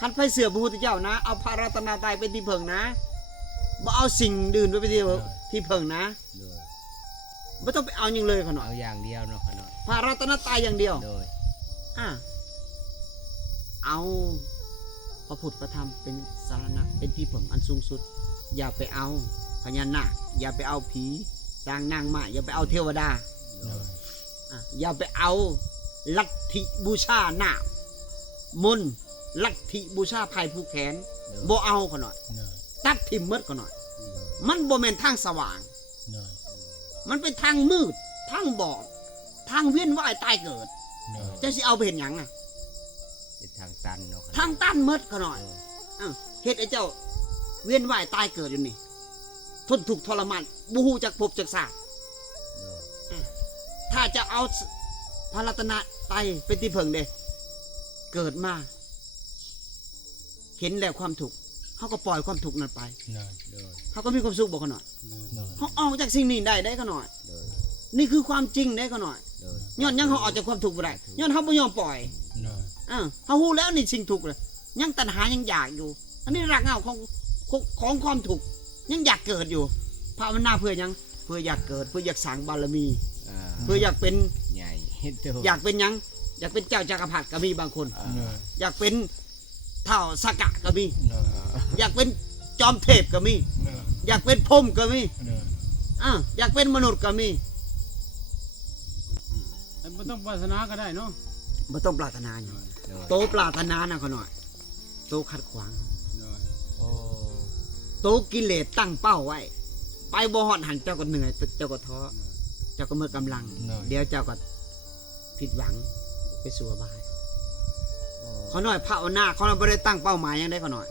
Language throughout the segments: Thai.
คันไผเสือพระพุทธเจ้านะเอาพระรัตนตรัยเป็นที่พึ่งนะบ่เอาสิ่งอื่นไว้เป็นที่พึ่งนะไม่ต้องไปเอาอย่างเลยขนาด เอาอย่างเดียวเนาะขนาด พระรัตนตรัยอย่างเดียว โดย เอาพระพุทธพระธรรมเป็นสารณะเป็นที่พึ่งอันสูงสุดอย่าไปเอาพญานาคอย่าไปเอาผีสร้างนางมาอย่าไปเอาเทวดาอย่าไปเอาลัทธิบูชาหน้ามนต์ลัทธิบูชาภัยผู้แขนบ่เอาขนาดตัดทิมเมดขนาดมันบ่แม่นทางสว่างมันเป็นทางมืดทางบอดทางเวียนว่ายตายเกิดจะสิเอาไปเห็นหยังอ่ะ เป็นทางตันเนาะ ทางตันเมดขนาดเฮ็ดไอ้เจ้าเวียนว่ายตายเกิดอยู่นี่ทนทุกข์ทรมานบ่ฮู้จักภพจักชาติถ้าจะเอาพระรัตนตรัยเป็นที่พึ่งเด้เกิดมาเห็นแล้วความทุกข์เขาก็ปล่อยความทุกข์นั้นไปเขาก็มีความสุขบอกเขาหน่อยเขาออกจากสิ่งนี้ได้เขาหน่อยนี่คือความจริงได้เขาหน่อยย้อนยังเขาออกจากความทุกข์บ่ได้ย้อนเขาไม่ยอมปล่อยเขาฮู้แล้วนี่สิ่งทุกข์เลยยังตัณหายังอยากอยู่อันนี้รากเหง้าของความทุกข์ยังอยากเกิดอยู่ภาวนาเพื่อยังเพื่ออยากเกิดเพื่ออยากสร้างบารมีเพื่ออยากเป็นใหญ่ อยากเป็นยังอยากเป็นเจ้าจักรพรรดิก็มีบางคนอยากเป็นเท่าสกะก็มีอยากเป็นจอมเทพก็มีอยากเป็นพรหมก็มีอยากเป็นมนุษย์ก็มี ไม่ต้องปรารถนาก็ได้เนาะ ไม่ต้องปรารถนาอย่างโตปรารถนานะเขาหน่อยโตขัดขวางโตกิเลสตั้งเป้าไว้ไปบ่ฮอดหันเจ้าก็เหนื่อยเจ้าก็ท้อเจ้าก็เมื่อกำลังเดี๋ยวเจ้าก็ผิดหวังไปสู่อบายเขาหน่อยภาวนาเขาหน่อยไม่ได้ตั้งเป้าหมายยังได้เขาหน่อย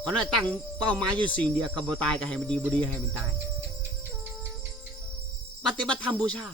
เขาหน่อยตั้งเป้าหมายอยู่สิ่งเดียวกับบ่ตายก็ให้มันดีบ่ดีให้มันตายปฏิบัติธรรมบูชา